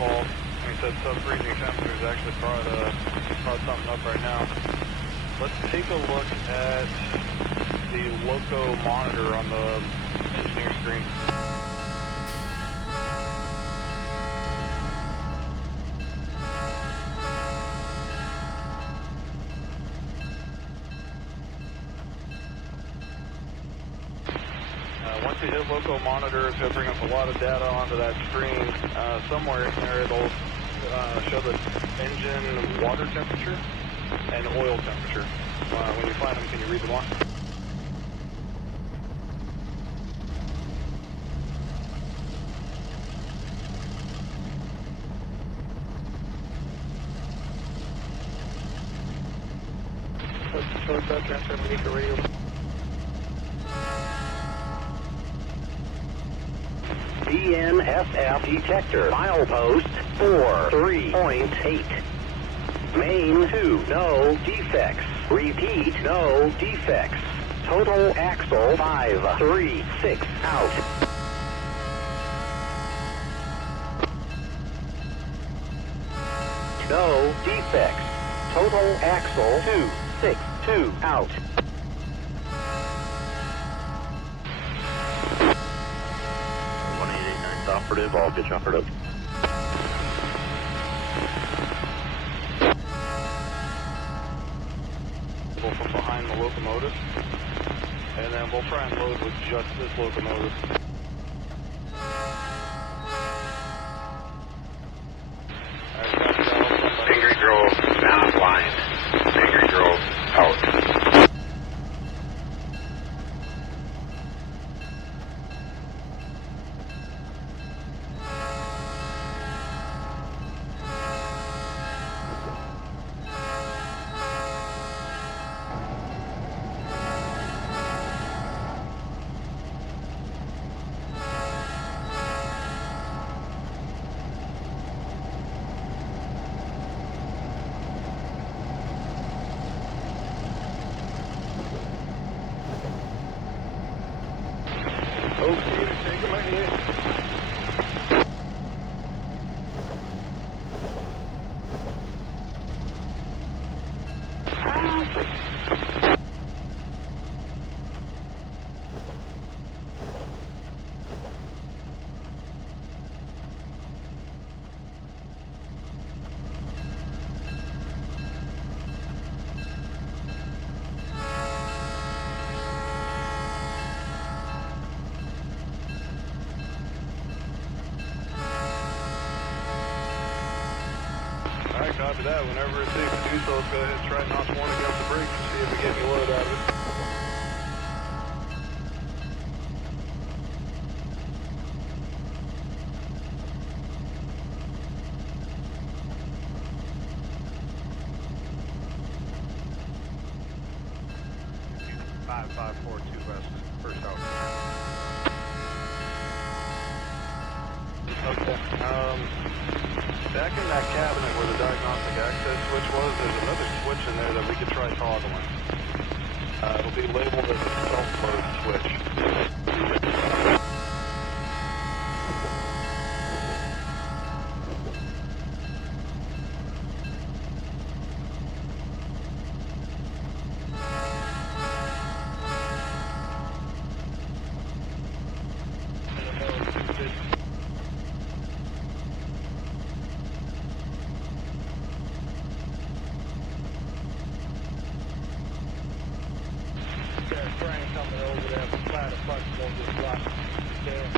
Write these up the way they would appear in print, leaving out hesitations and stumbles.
fall. Like I said, sub-freezing temperatures actually brought something up right now. Let's take a look at the loco monitor on the engineer screen. Once you hit loco monitor, it's going to bring up a lot of data onto that screen. Somewhere in there it'll show the engine water temperature and oil temperature. When you find them, can you read them off? Transfer to radio. DNSF detector, milepost 43.8. Main 2, no defects. Repeat, no defects. Total axle 536 out. No defects. Total axle 262 out. Operative, I'll get you operative. From behind the locomotive, and then we'll try and load with just this locomotive. Angry Grove, down line. Angry Grove, out. Okay, take him right here. Alright, copy that. Whenever it's safe to do so, let's go ahead and try notch 1 against the brakes and see if we get any load out of it. First out. Okay. Back in that cabinet where the diagnostic access switch was, there's another switch in there that we could try toggling. It'll be labeled as a self-load switch. Train coming over there, flat of fucking go just block there.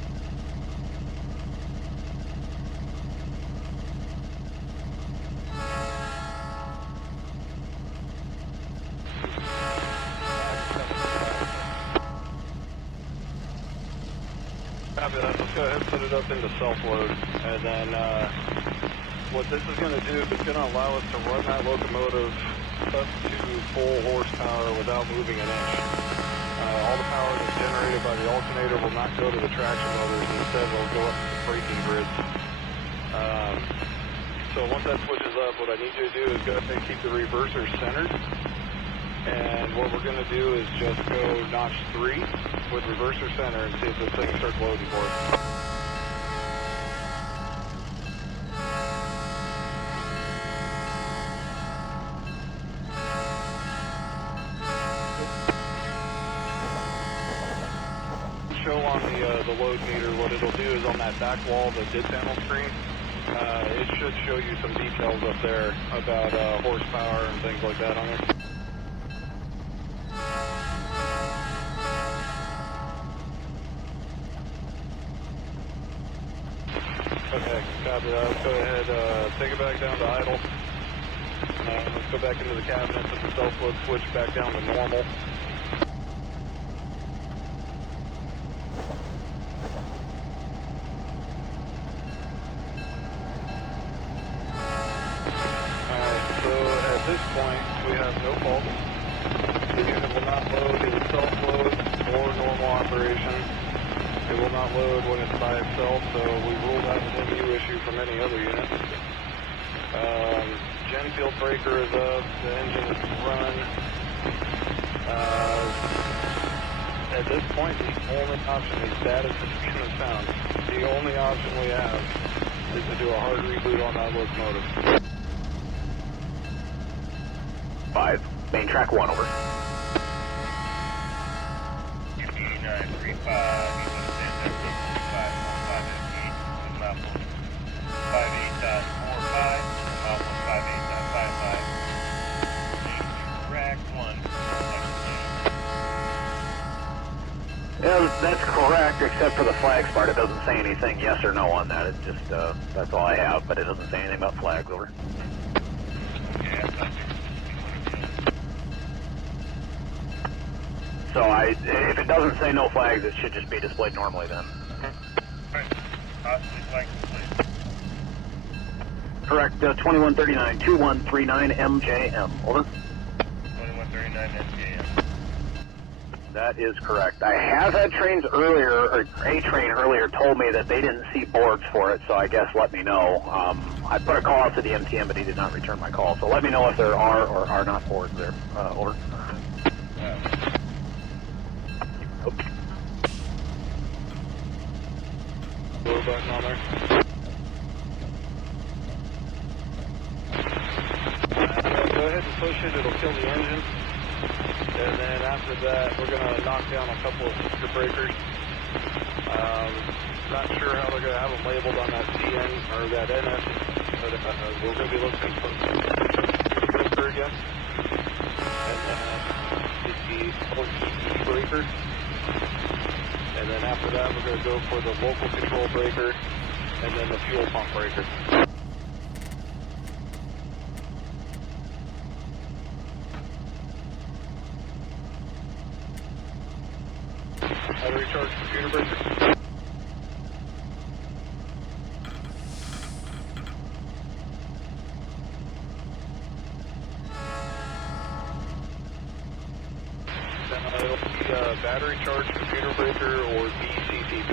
Copy that. Let's go ahead and put it up into self-load, and then what this is going to do is it's going to allow us to run that locomotive up to full horsepower without moving an inch. All the power that's generated by the alternator will not go to the traction motors. Instead, will go up to the braking grids. So once that switches up, what I need you to do is go ahead and keep the reverser centered. And what we're going to do is just go notch 3 with reverser center and see if this thing starts loading for us. show on the load meter, what it'll do is on that back wall, the DID panel screen, it should show you some details up there about horsepower and things like that on it. Okay, copy that. Let's go ahead, take it back down to idle. Let's go back into the cabinet, put the self-load switch back down to normal. At this point, we have no fault. The unit will not load in self-load or normal operation. It will not load when it's by itself, so we ruled out an MU issue from any other unit. Gen field breaker is up, the engine is run. At this point, the only option, as bad as it's going to sound, the only option we have is to do a hard reboot on that locomotive. 5, main track 1, over. Yeah, that's correct, except for the flags part. It doesn't say anything yes or no on that. It's just, that's all I have, but it doesn't say anything about flags, over. So if it doesn't say no flags, it should just be displayed normally then. Possibly flags displayed. Correct, 2139, 2139 MJM, over. 2139 MJM. That is correct. I have had trains earlier, or a train earlier told me that they didn't see boards for it, so I guess let me know. I put a call out to the MTM, but he did not return my call. So let me know if there are or are not boards there. Over. Blue button on there. Go ahead and push it, it'll kill the engine. And then after that, we're going to knock down a couple of sister breakers. Not sure how they're going to have them labeled on that CN or that NS, but we're going to be looking for the breaker again. And then the breaker. And then after that, we're going to go for the local control breaker and then the fuel pump breaker. Battery charge computer breaker. It'll be battery charge computer breaker or BCCB.